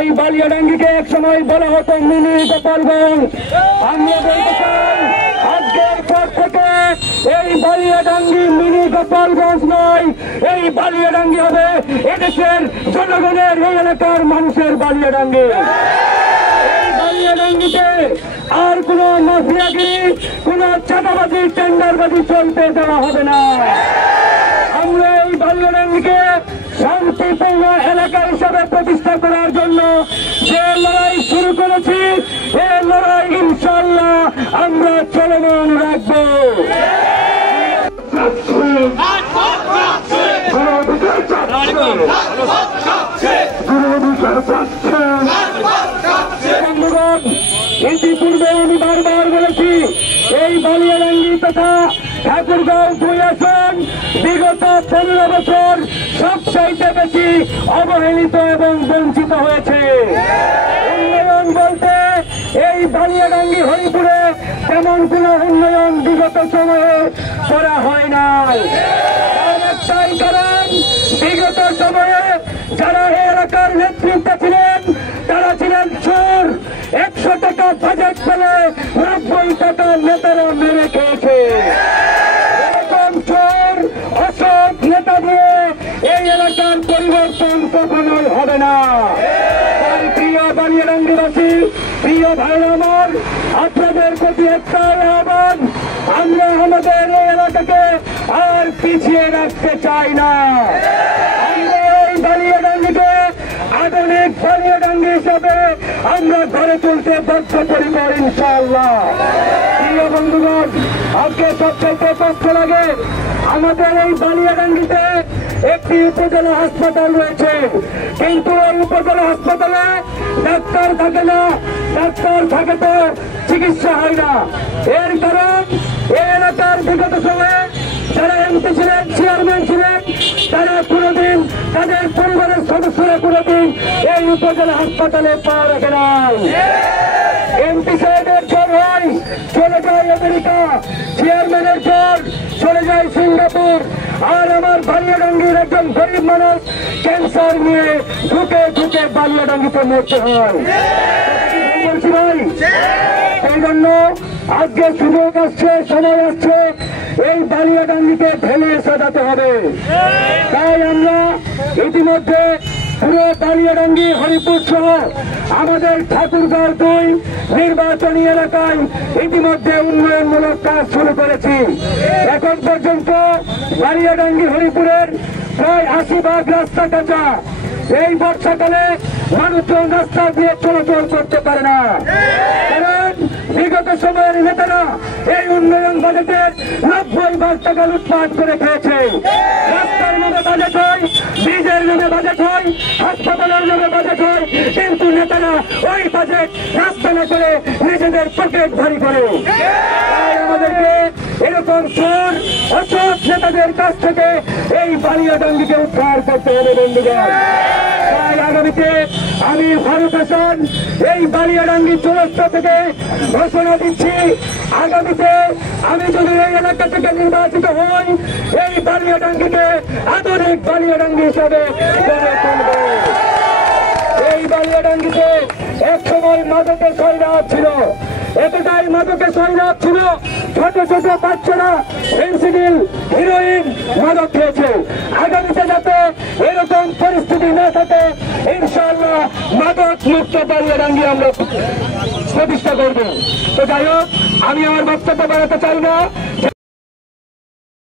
এই বালিয়াডাঙ্গিকে এক সময় বলা হতো মিনি গোপালগঞ্জ। আমরা বলতে চাই আজকের পর থেকে এই বালিয়াডাঙ্গি মিনি গোপালগঞ্জ নয়, এই বালিয়াডাঙ্গি হবে এদেশের জনগণের, এই এলাকার মানুষের বালিয়াডাঙ্গি। এই বালিয়াডাঙ্গিতে আর কোন মাফিয়াগিরি, কোন চাঁদাবাজি, টেন্ডারবাজি চলতে দেওয়া হবে না। আমরা এই বালিয়াডাঙ্গিকে শান্তিপূর্ণ এলাকা হিসাবে প্রতিষ্ঠা করার জন্য যে লড়াই শুরু করেছি, এই লড়াই ইনশাআল্লাহ আমরা চলমান রাখবো। ইতিপূর্বে আমি বারবার বলেছি এই বালিয়াডাঙ্গি তথা ঠাকুরগাঁও 2 আসন বিগত 15 বছর সবচাইতে বেশি অবহেলিত এবং বঞ্চিত হয়েছে। উন্নয়ন বলতে এই বালিয়াডাঙ্গি হরিপুরে তেমন কোন উন্নয়ন বিগত সময়ে করা হয় নাই। একটাই কারণ, বিগত সময়ে যারা এই এলাকার নেতৃত্বে ছিলেন তারা ছিলেন চোর। 100 টাকা বাজেট পেলে 90 টাকা নেতারা মেরে খেয়েছে। এরকম চোর অসৎ নেতা দিয়ে এই এলাকার পরিবর্তন কখনোই হবে না। তাই প্রিয় বালিয়াডাঙ্গিবাসী, প্রিয় ভাইরা আমার, আপনাদের প্রতি একটাই আহ্বান, আমরা আমাদের এই এলাকাকে আর পিছিয়ে রাখতে চাই না। আমরা এই বালিয়াডাঙ্গিকে আধুনিক বালিয়াডাঙ্গি হিসাবে আমরা গড়ে তুলতে বদ্ধপরিকর ইনশাআল্লাহ। প্রিয় বন্ধুগণ, আজকে সবচাইতে কষ্ট লাগে আমাদের এই বালিয়াডাঙ্গিতে একটি উপজেলা হাসপাতাল রয়েছে, কিন্তু এই উপজেলা হাসপাতালে ডাক্তার থাকে না। ডাক্তার থাকে তো চিকিৎসা হয় না। এর কারণ এই এলাকার বিগত সময়ে যারা এমপি ছিলেন, চেয়ারম্যান ছিলেন, তারা কোনোদিন তাদের পরিবারের সদস্যরা কোনোদিন এই উপজেলা হাসপাতালে পা রাখে না। এমপি সাহেবের জ্বর হয় চলে যায় আমেরিকা, চেয়ারম্যানের জ্বর চলে যায় সিঙ্গাপুর, আর আমার বালিয়াডাঙ্গির একজন গরিব মানুষ ক্যান্সার নিয়ে ঢুকে ঢুকে বালিয়াডাঙ্গিতে মরতে হয়। বলছি ভাই, এই জন্য আজকে সুযোগ আসছে, সময় আসছে, এই বালিয়াডাঙ্গিকে ঢেলে সাজাতে হবে। তাই আমরা ইতিমধ্যে পুরো বালিয়াডাঙ্গি, হরিপুর সহ আমাদের ঠাকুরগাঁও 2 নির্বাচনী এলাকায় ইতিমধ্যে উন্নয়নমূলক কাজ শুরু করেছি। এখন পর্যন্ত বালিয়াডাঙ্গি হরিপুরের প্রায় 80 রাস্তা কাঁচা। এই বর্ষাকালে মানুষজন রাস্তা দিয়ে চলাচল করতে পারে না, কারণ বিগত সময়ের নেতারা এই উন্নয়ন বাজেটের 90 টাকা লুটপাট করে খেয়েছে। রাস্তার নামে বাজেট হয়, বীজের নামে বাজেট হয়, হাসপাতালের নামে বাজেট হয়, কিন্তু নেতারা ওই বাজেট রাস্তা না করে নিজেদের পকেট ভারী করে। তাই আমাদেরকে এরকম চোর অসৎ নেতাদের কাছ থেকে এই বালিয়াডাঙ্গিকে উদ্ধার করতে হবে বন্ধুগণ। তাই আগামীতে আমি ফারুক হাসান এই বালিয়াডাঙ্গি চৌরাস্তা থেকে ঘোষণা দিচ্ছি, আগামীতে আমি যদি এই এলাকা থেকে নির্বাচিত হই, এই বালিয়াডাঙ্গিকে আধুনিক বালিয়াডাঙ্গি হিসাবে গড়ে তুলব। এই বালিয়াডাঙ্গিতে এক সময় মাদকের সয়লাভ ছিল, এতটাই মাদকের সয়লাভ ছিল, ছোট ছোট বাচ্চারা ফেন্সিডিল, হিরোইন মাদক খেয়েছে। আগামীতে যাতে এরকম পরিস্থিতি না থাকে, ইনশাআল্লাহ মাদক মুক্ত বালিয়াডাঙ্গি আমরা প্রতিষ্ঠা করব। তো যাই হোক, আমি আমার বক্তব্য বাড়াতে চাই না।